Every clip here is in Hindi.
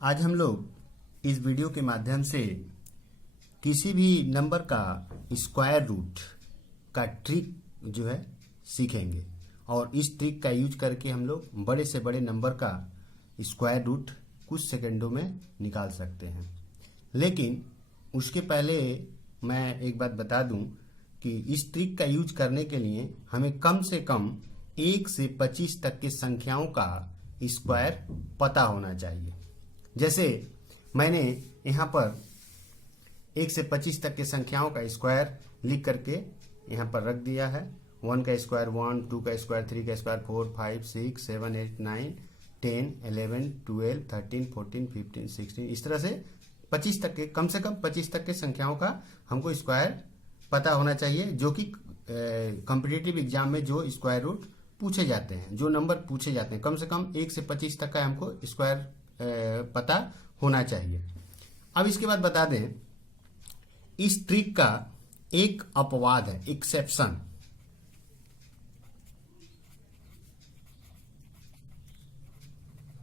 आज हम लोग इस वीडियो के माध्यम से किसी भी नंबर का स्क्वायर रूट का ट्रिक जो है सीखेंगे और इस ट्रिक का यूज करके हम लोग बड़े से बड़े नंबर का स्क्वायर रूट कुछ सेकंडों में निकाल सकते हैं। लेकिन उसके पहले मैं एक बात बता दूं कि इस ट्रिक का यूज करने के लिए हमें कम से कम 1 से 25 तक की संख्याओं का स्क्वायर पता होना चाहिए। जैसे मैंने यहाँ पर 1 से 25 तक की संख्याओं का स्क्वायर लिख करके यहाँ पर रख दिया है। 1 का स्क्वायर 1, 2 का स्क्वायर 3 का स्क्वायर 4, 5, 6, 7, 8, 9, 10, 11, 12, 13, 14, 15, 16 इस तरह से 25 तक के कम से कम 25 तक के संख्याओं का हमको स्क्वायर पता होना चाहिए, जो कि कॉम्पिटिटिव एग्जाम में जो स्क्वायर रूट पूछे जाते हैं, जो नंबर पूछे जाते हैं, कम से कम 1 से 25 तक का हमको स्क्वायर पता होना चाहिए। अब इसके बाद बता दें, इस ट्रिक का एक अपवाद है, एक्सेप्शन।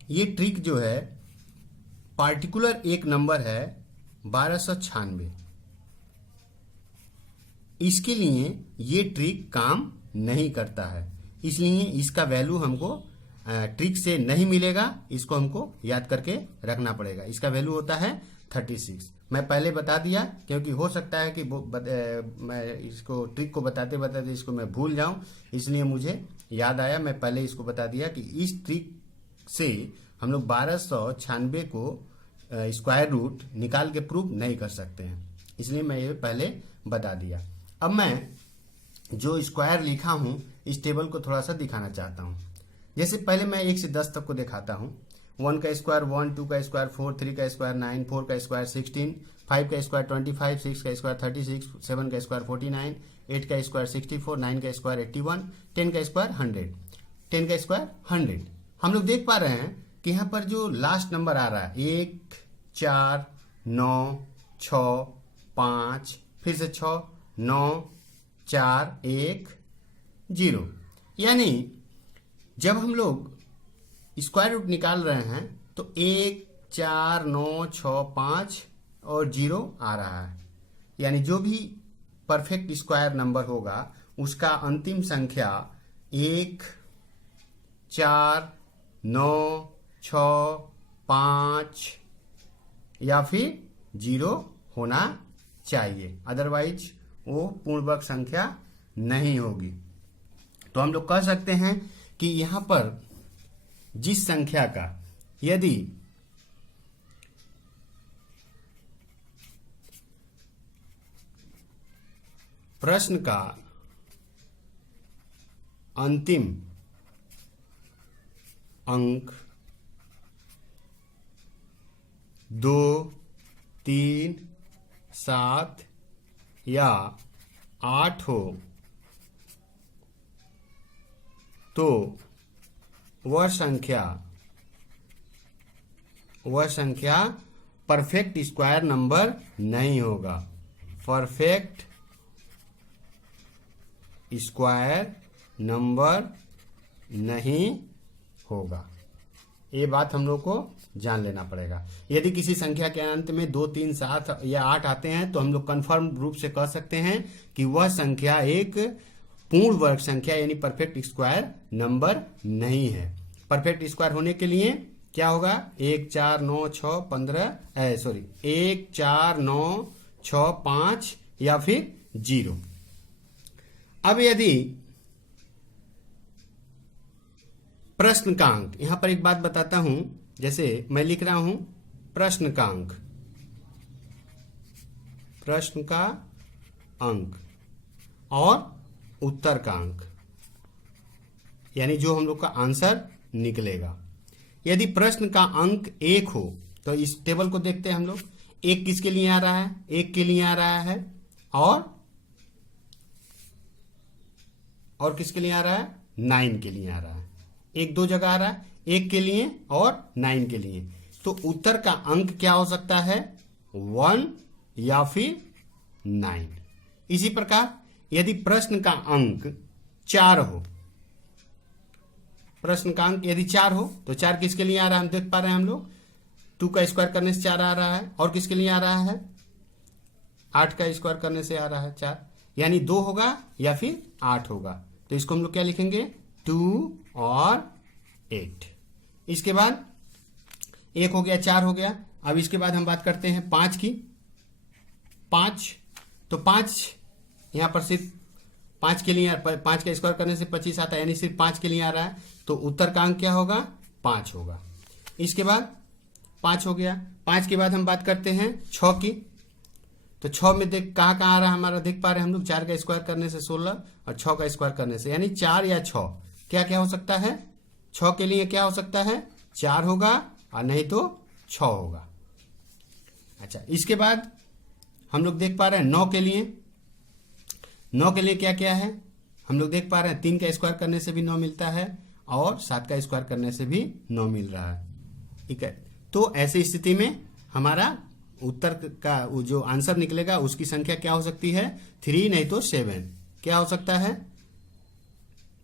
ये ट्रिक जो है पार्टिकुलर एक नंबर है 1296। इसके लिए ये ट्रिक काम नहीं करता है, इसलिए इसका वैल्यू हमको ट्रिक से नहीं मिलेगा। इसको हमको याद करके रखना पड़ेगा। इसका वैल्यू होता है 36। मैं पहले बता दिया क्योंकि हो सकता है कि मैं इसको ट्रिक को बताते बताते इसको मैं भूल जाऊं, इसलिए मुझे याद आया। मैं पहले इसको बता दिया कि इस ट्रिक से हम लोग 1296 को स्क्वायर रूट निकाल के प्रूव नहीं कर सकते हैं, इसलिए मैं ये पहले बता दिया। अब मैं जो स्क्वायर लिखा हूं इस टेबल को थोड़ा सा दिखाना चाहता हूं। जैसे पहले मैं 1 से 10 तक को दिखाता हूं। 1 का स्क्वायर 1, 2 का स्क्वायर 4, 3 का स्क्वायर 9, 4 का स्क्वायर 16, 5 का स्क्वायर 25, 6 का स्क्वायर 36, 7 का स्क्वायर 49, 8 का स्क्वायर 64, 9 का स्क्वायर 81, 10 का स्क्वायर 100, 10 का स्क्वायर 100। हम लोग देख पा रहे हैं कि यहाँ पर जो लास्ट नंबर आ रहा है 1, 4, 9, 6, 5, फिर से 6, 9, 4, 1, 0। यानी जब हम लोग स्क्वायर रूट निकाल रहे हैं तो 1, 4, 9, 6, 5 और 0 आ रहा है। यानी जो भी परफेक्ट स्क्वायर नंबर होगा उसका अंतिम संख्या 1, 4, 9, 6, 5 या फिर 0 होना चाहिए, अदरवाइज वो पूर्णवर्ग संख्या नहीं होगी। तो हम लोग कह सकते हैं कि यहां पर जिस संख्या का यदि प्रश्न का अंतिम अंक 2, 3, 7 या 8 हो तो वह संख्या परफेक्ट स्क्वायर नंबर नहीं होगा, परफेक्ट स्क्वायर नंबर नहीं होगा। ये बात हम लोग को जान लेना पड़ेगा। यदि किसी संख्या के अंत में 2, 3, 7 या 8 आते हैं तो हम लोग कन्फर्म रूप से कह सकते हैं कि वह संख्या एक पूर्ण वर्ग संख्या यानी परफेक्ट स्क्वायर नंबर नहीं है। परफेक्ट स्क्वायर होने के लिए क्या होगा? 1, 4, 9, 6, 1, 4, 9, 6, 5 या फिर 0। अब यदि प्रश्न का अंक, यहां पर एक बात बताता हूं, जैसे मैं लिख रहा हूं प्रश्न का अंक, प्रश्न का अंक और उत्तर का अंक, यानी जो हम लोग का आंसर निकलेगा। यदि प्रश्न का अंक 1 हो तो इस टेबल को देखते हैं हम लोग। 1 किसके लिए आ रहा है? 1 के लिए आ रहा है और किसके लिए आ रहा है? 9 के लिए आ रहा है। 1 2 जगह आ रहा है, 1 के लिए और 9 के लिए। तो उत्तर का अंक क्या हो सकता है? 1 या फिर 9। इसी प्रकार यदि प्रश्न का अंक 4 हो, प्रश्न का अंक यदि 4 हो तो 4 किसके लिए आ रहा है? हम देख पा रहे हैं हम लोग 2 का स्क्वायर करने से 4 आ रहा है, और किसके लिए आ रहा है, 8 का स्क्वायर करने से आ रहा है 4, यानी 2 होगा या फिर 8 होगा। तो इसको हम लोग क्या लिखेंगे, 2 और 8। इसके बाद 1 हो गया, 4 हो गया। अब इसके बाद हम बात करते हैं 5 की। 5, तो 5 यहां पर सिर्फ 5 के लिए, 5 का स्क्वायर करने से 25 आता है, यानी सिर्फ 5 के लिए आ रहा है, तो उत्तर का अंक क्या होगा, 5 होगा। इसके बाद 5 हो गया। 5 के बाद हम बात करते हैं 6 की। तो 6 में देख कहाँ आ रहा है हमारा, देख पा रहे हैं हम लोग, 4 का स्क्वायर करने से 16 और 6 का स्क्वायर करने से, यानी 4 या 6 क्या क्या हो सकता है, 6 के लिए क्या हो सकता है, 4 होगा और नहीं तो 6 होगा। अच्छा, इसके बाद हम लोग देख पा रहे हैं 9 के लिए। 9 के लिए क्या क्या है, हम लोग देख पा रहे हैं 3 का स्क्वायर करने से भी 9 मिलता है और 7 का स्क्वायर करने से भी 9 मिल रहा है। ठीक है, तो ऐसी स्थिति में हमारा उत्तर का वो जो आंसर निकलेगा उसकी संख्या क्या हो सकती है, 3 नहीं तो 7। क्या हो सकता है,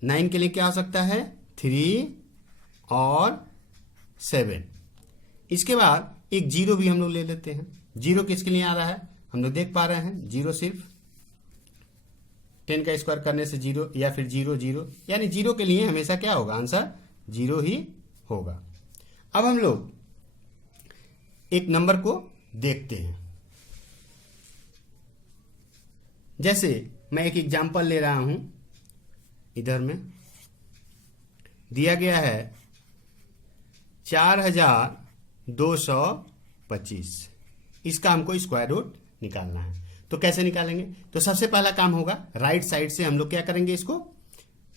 9 के लिए क्या हो सकता है, 3 और 7। इसके बाद एक 0 भी हम लोग ले लेते हैं। 0 किसके लिए आ रहा है, हम लोग देख पा रहे हैं 0 सिर्फ 10 का स्क्वायर करने से 0 या फिर 0 0, यानी 0 के लिए हमेशा क्या होगा, आंसर 0 ही होगा। अब हम लोग एक नंबर को देखते हैं। जैसे मैं एक एग्जांपल ले रहा हूं, इधर में दिया गया है 4225, इसका हमको स्क्वायर रूट निकालना है। तो कैसे निकालेंगे, तो सबसे पहला काम होगा, राइट साइड से हम लोग क्या करेंगे, इसको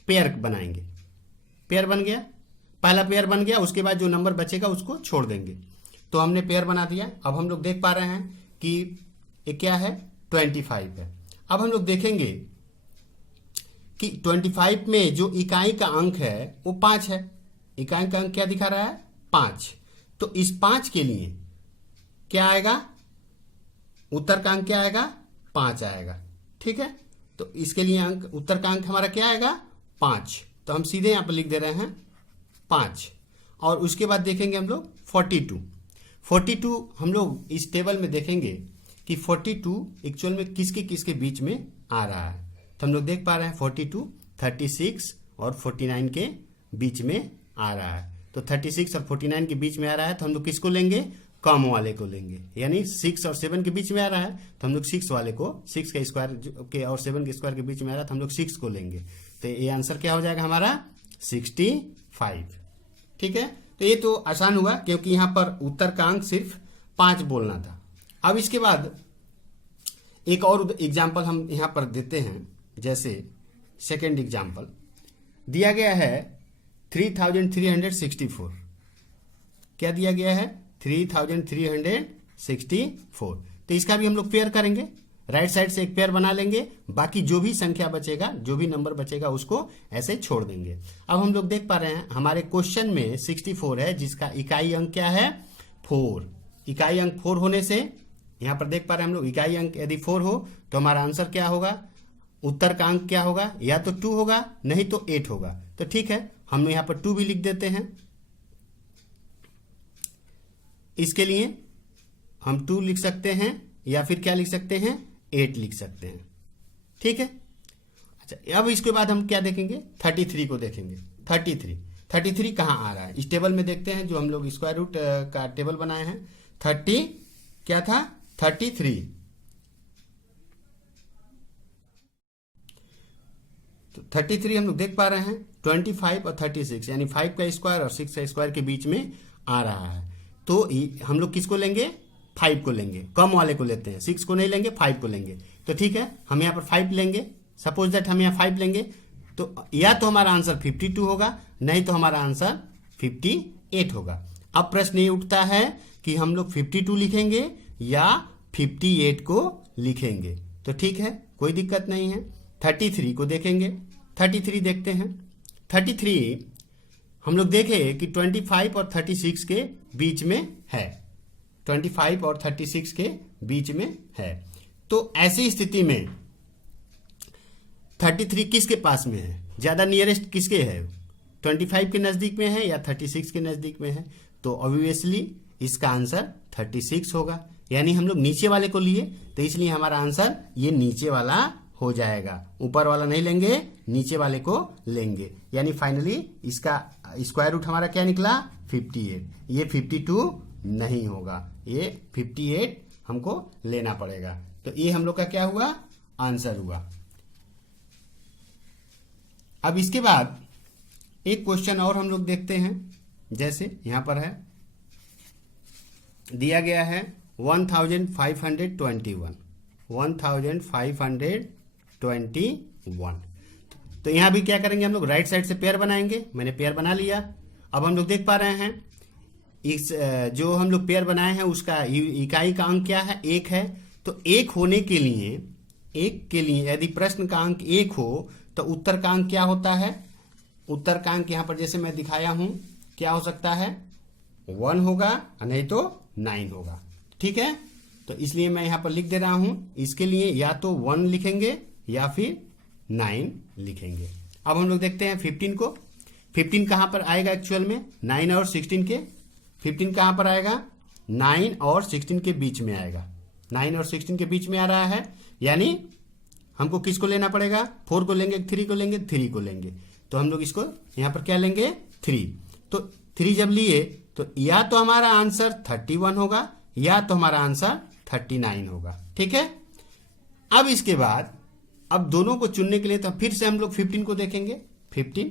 पेयर बनाएंगे। पेयर बन गया, पहला पेयर बन गया, उसके बाद जो नंबर बचेगा उसको छोड़ देंगे। तो हमने पेयर बना दिया। अब हम लोग देख पा रहे हैं कि ये क्या है, 25 है। अब हम लोग देखेंगे कि 25 में जो इकाई का अंक है वो 5 है। इकाई का अंक क्या दिखा रहा है, 5। तो इस 5 के लिए क्या आएगा, उत्तर का अंक क्या आएगा, 5 आएगा। ठीक है, तो इसके लिए अंक, उत्तर का अंक हमारा क्या आएगा, 5। तो हम सीधे यहां पर लिख दे रहे हैं 5। और उसके बाद देखेंगे हम लोग 42 हम लोग इस टेबल में देखेंगे कि 42 एक्चुअल में किसके किसके बीच में आ रहा है। तो हम लोग देख पा रहे हैं 42 36 और 49 के बीच में आ रहा है। तो 36 और 49 के बीच में आ रहा है, तो हम लोग किसको लेंगे, कम वाले को लेंगे। यानी 6 और 7 के बीच में आ रहा है तो हम लोग 6 वाले को, 6 के स्क्वायर के और 7 के स्क्वायर के बीच में आ रहा है तो हम लोग 6 को लेंगे। तो ये आंसर क्या हो जाएगा हमारा, 65। ठीक है, तो ये तो आसान हुआ क्योंकि यहां पर उत्तर का अंक सिर्फ 5 बोलना था। अब इसके बाद एक और एग्जाम्पल हम यहां पर देते हैं। जैसे सेकेंड एग्जाम्पल दिया गया है 3364। क्या दिया गया है, 3364। तो इसका भी हम लोग पेयर करेंगे, राइट साइड से एक पेयर बना लेंगे, बाकी जो भी संख्या बचेगा, जो भी नंबर बचेगा उसको ऐसे छोड़ देंगे। अब हम लोग देख पा रहे हैं हमारे क्वेश्चन में 64 है, जिसका इकाई अंक क्या है, 4। इकाई अंक 4 होने से यहां पर देख पा रहे हैं हम लोग, इकाई अंक यदि 4 हो तो हमारा आंसर क्या होगा, उत्तर का अंक क्या होगा, या तो 2 होगा नहीं तो 8 होगा। तो ठीक है, हम यहां पर 2 भी लिख देते हैं। इसके लिए हम 2 लिख सकते हैं या फिर क्या लिख सकते हैं, 8 लिख सकते हैं। ठीक है, अच्छा अब इसके बाद हम क्या देखेंगे, 33 को देखेंगे। 33 कहाँ आ रहा है, इस टेबल में देखते हैं जो हम लोग स्क्वायर रूट का टेबल बनाए हैं। 33 तो 33 हम लोग देख पा रहे हैं 25 और 36, यानी 5 का स्क्वायर और 6 का स्क्वायर के बीच में आ रहा है। तो हम लोग किसको लेंगे, 5 को लेंगे, कम वाले को लेते हैं, 6 को नहीं लेंगे, 5 को लेंगे। तो ठीक है, हम यहाँ पर 5 लेंगे। सपोज दैट हम यहाँ 5 लेंगे तो या तो हमारा आंसर 52 होगा, नहीं तो हमारा आंसर 58 होगा। अब प्रश्न ये उठता है कि हम लोग 52 लिखेंगे या 58 को लिखेंगे। तो ठीक है, कोई दिक्कत नहीं है। 33 को देखेंगे, 33 देखते हैं। 33 हम लोग देखें कि 25 और 36 के बीच में है, 25 और 36 के बीच में है। तो ऐसी स्थिति में 33 किसके पास में है, ज्यादा नियरेस्ट किसके है, 25 के नजदीक में है या 36 के नजदीक में है। तो ऑब्वियसली इसका आंसर 36 होगा। यानी हम लोग नीचे वाले को लिए तो इसलिए हमारा आंसर ये नीचे वाला हो जाएगा, ऊपर वाला नहीं लेंगे, नीचे वाले को लेंगे। यानी फाइनली इसका स्क्वायर रूट हमारा क्या निकला 58। ये 52 नहीं होगा, ये 58 हमको लेना पड़ेगा। तो ये हम लोग का क्या हुआ आंसर हुआ। अब इसके बाद एक क्वेश्चन और हम लोग देखते हैं। जैसे यहां पर है दिया गया है 1521 तो यहां भी क्या करेंगे हम लोग राइट साइड से पेयर बनाएंगे। मैंने पेयर बना लिया। अब हम लोग देख पा रहे हैं इस जो हम लोग पेयर बनाए हैं उसका इकाई का अंक क्या है 1 है। तो 1 होने के लिए 1 के लिए यदि प्रश्न का अंक 1 हो तो उत्तर का अंक क्या होता है। उत्तर का अंक यहां पर जैसे मैं दिखाया हूं क्या हो सकता है 1 होगा नहीं तो 9 होगा। ठीक है, तो इसलिए मैं यहां पर लिख दे रहा हूं इसके लिए या तो 1 लिखेंगे या फिर 9 लिखेंगे। अब हम लोग देखते हैं 15 को। 15 कहां पर आएगा एक्चुअल में 9 और 16 के। 15 कहां पर आएगा 9 और 16 के बीच में आएगा। 9 और 16 के बीच में आ रहा है, यानी हमको किसको लेना पड़ेगा 4 को लेंगे 3 को लेंगे 3 को लेंगे। तो हम लोग इसको यहां पर क्या लेंगे 3। तो 3 जब लिए तो या तो हमारा आंसर 31 होगा या तो हमारा आंसर 39 होगा। ठीक है, अब इसके बाद अब दोनों को चुनने के लिए तो फिर से हम लोग 15 को देखेंगे। 15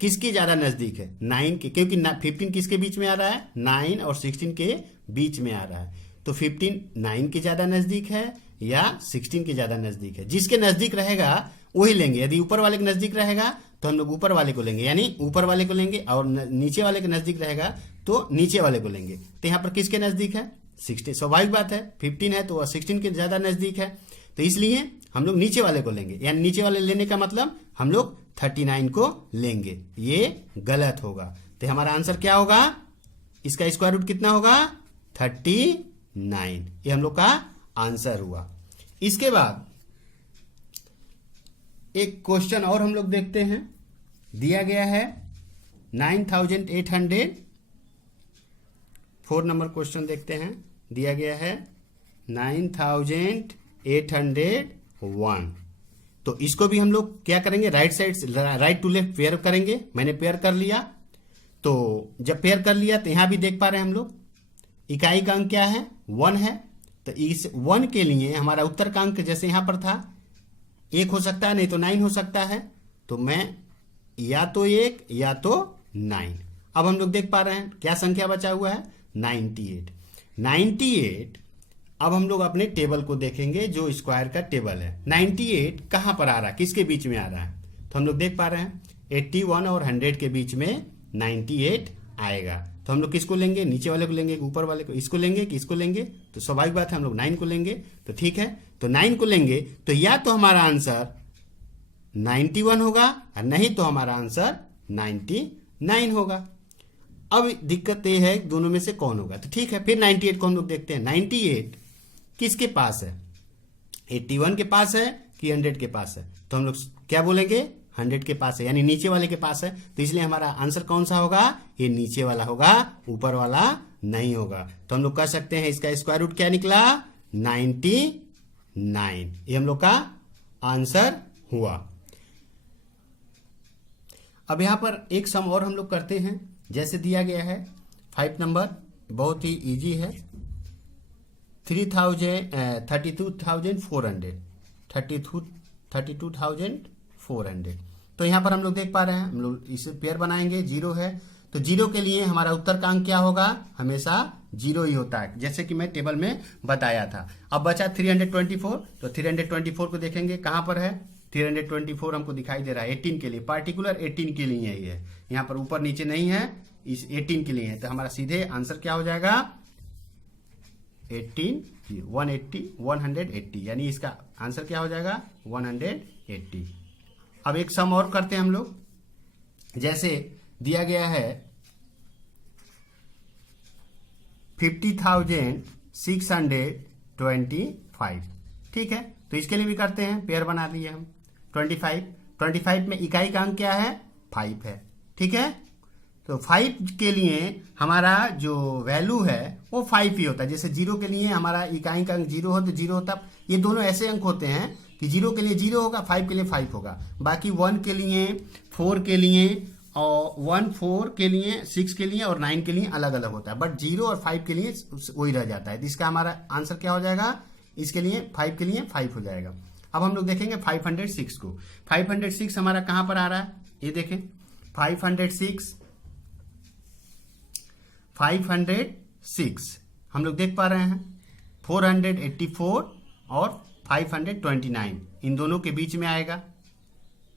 किसके ज्यादा नजदीक है 9 के, क्योंकि 15 किसके बीच में आ रहा है 9 और 16 के बीच में आ रहा है। तो 15 9 के ज्यादा नजदीक है या 16 के ज्यादा नजदीक है। जिसके नजदीक रहेगा वही लेंगे। यदि ऊपर वाले के नजदीक रहेगा तो हम लोग ऊपर वाले को लेंगे, यानी ऊपर वाले को लेंगे, और नीचे वाले के नजदीक रहेगा तो नीचे वाले को लेंगे। तो यहाँ पर किसके नजदीक है 16। स्वाभाविक बात है 15 है तो वह 16 के ज्यादा नजदीक है, तो इसलिए हम लोग नीचे वाले को लेंगे। यानी नीचे वाले लेने का मतलब हम लोग 39 को लेंगे। ये गलत होगा। तो हमारा आंसर क्या होगा, इसका स्क्वायर रूट कितना होगा 39। ये हम लोग का आंसर हुआ। इसके बाद एक क्वेश्चन और हम लोग देखते हैं। दिया गया है 9800, 4 नंबर क्वेश्चन देखते हैं। दिया गया है 9801। तो इसको भी हम लोग क्या करेंगे राइट साइड से राइट टू लेफ्ट पेयर करेंगे। मैंने पेयर कर लिया। तो जब पेयर कर लिया तो यहां भी देख पा रहे हैं हम लोग इकाई का अंक क्या है 1 है। तो इस 1 के लिए हमारा उत्तर का अंक जैसे यहां पर था 1 हो सकता है नहीं तो 9 हो सकता है। तो मैं या तो 1 या तो 9। अब हम लोग देख पा रहे हैं क्या संख्या बचा हुआ है 98। अब हम लोग अपने टेबल को देखेंगे जो स्क्वायर का टेबल है। 98 कहां पर आ रहा है, किसके बीच में आ रहा है। तो हम लोग देख पा रहे हैं 81 और 100 के बीच में 98 आएगा। तो हम लोग किसको लेंगे, नीचे वाले को लेंगे ऊपर वाले को, इसको लेंगे कि इसको लेंगे। तो स्वाभाविक बात है हम लोग 9 को लेंगे। तो ठीक है, तो 9 को लेंगे तो या तो हमारा आंसर 91 होगा और नहीं तो हमारा आंसर 99 होगा। अब दिक्कत ये है दोनों में से कौन होगा। तो ठीक है, फिर 98 को हम लोग देखते हैं। 98 किसके पास है, 81 के पास है कि 100 के पास है। तो हम लोग क्या बोलेंगे 100 के पास है, यानी नीचे वाले के पास है। तो इसलिए हमारा आंसर कौन सा होगा, ये नीचे वाला होगा, ऊपर वाला नहीं होगा। तो हम लोग कह सकते हैं इसका स्क्वायर रूट क्या निकला 99। ये हम लोग का आंसर हुआ। अब यहां पर एक सम और हम लोग करते हैं। जैसे दिया गया है 5 नंबर, बहुत ही इजी है। 32,400। तो यहां पर हम लोग देख पा रहे हैं हम लोग इसे पेयर बनाएंगे। 0 है तो 0 के लिए हमारा उत्तर का अंक क्या होगा, हमेशा 0 ही होता है, जैसे कि मैं टेबल में बताया था। अब बचा 324। तो 324 को देखेंगे कहां पर है। 324 हमको दिखाई दे रहा है 18 के लिए, पार्टिकुलर 18 के लिए ही है। यहां पर ऊपर नीचे नहीं है, इस 18 के लिए है। तो हमारा सीधे आंसर क्या हो जाएगा 180, यानी इसका आंसर क्या हो जाएगा 180। अब एक सम और करते हैं हम लोग। जैसे दिया गया है 50,625। ठीक है, तो इसके लिए भी करते हैं, पेयर बना लिए हम। 25 में इकाई का अंक क्या है 5 है। ठीक है, तो 5 के लिए हमारा जो वैल्यू है वो 5 ही होता है। जैसे 0 के लिए हमारा इकाई का अंक 0 हो तो 0 होता, ये दोनों ऐसे अंक होते हैं कि 0 के लिए 0 होगा, 5 के लिए 5 होगा। बाकी 1 के लिए, 4 के लिए, और 1, 4 के लिए, 6 के लिए और 9 के लिए अलग अलग होता है, बट 0 और 5 के लिए वही रह जाता है। तो इसका हमारा आंसर क्या हो जाएगा, इसके लिए 5 के लिए 5 हो जाएगा। अब हम लोग देखेंगे 506 को। 506 हमारा कहां पर आ रहा है, ये देखें 506 हम लोग देख पा रहे हैं 484 और 529 इन दोनों के बीच में आएगा।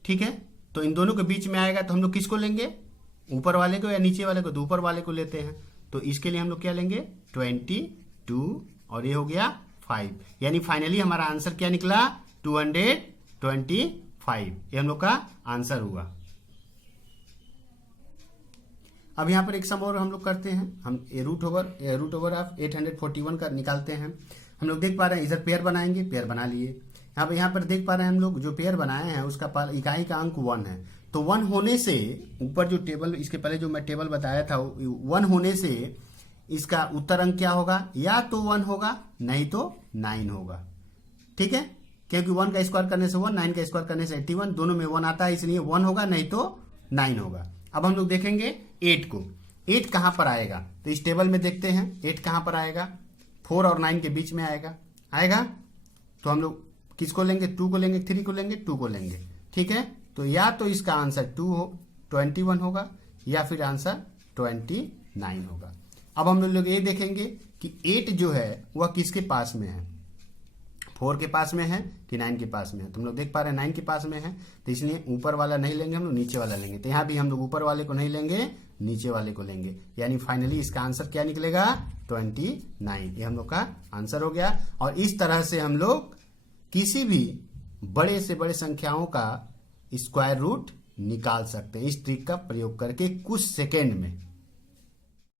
ठीक है, तो इन दोनों के बीच में आएगा तो हम लोग किसको लेंगे, ऊपर वाले को या नीचे वाले को, तो ऊपर वाले को लेते हैं। तो इसके लिए हम लोग क्या लेंगे 22 और ये हो गया 5, यानी फाइनली हमारा आंसर क्या निकला 225। ये हम लोग का आंसर हुआ। अब यहाँ पर एक सम और हम लोग करते हैं, हम रूट ओवर ऑफ 841 का निकालते हैं। हम लोग देख पा रहे हैं इधर पेयर बनाएंगे, पेयर बना लिए। यहाँ पर देख पा रहे हैं हम लोग जो पेयर बनाए हैं उसका इकाई का अंक 1 है। तो 1 होने से ऊपर जो टेबल, इसके पहले जो मैं टेबल बताया था, 1 होने से इसका उत्तर अंक क्या होगा, या तो 1 होगा नहीं तो 9 होगा। ठीक है, क्योंकि 1 का स्क्वायर करने से 1, 9 का स्क्वायर करने से 81, दोनों में 1 आता है, इसलिए 1 होगा नहीं तो 9 होगा। अब हम लोग देखेंगे 8 को। 8 कहां पर आएगा, तो इस टेबल में देखते हैं 8 कहां पर आएगा, 4 और 9 के बीच में आएगा। तो हम लोग किसको लेंगे, 2 को लेंगे, 3 को लेंगे, 2 को लेंगे। ठीक है, तो या तो इसका आंसर 21 होगा या फिर आंसर 29 होगा। अब हम लोग ये देखेंगे कि 8 जो है वह किसके पास में है, 4 के पास में है कि 9 के पास में है। तो हम लोग देख पा रहे हैं 9 के पास में है, तो इसलिए ऊपर वाला नहीं लेंगे, हम लोग नीचे वाला लेंगे। तो यहाँ भी हम लोग ऊपर वाले को नहीं लेंगे, नीचे वाले को लेंगे, यानी फाइनली इसका आंसर क्या निकलेगा 29। ये हम लोग का आंसर हो गया। और इस तरह से हम लोग किसी भी बड़े से बड़े संख्याओं का स्क्वायर रूट निकाल सकते हैं इस ट्रिक का प्रयोग करके कुछ सेकेंड में।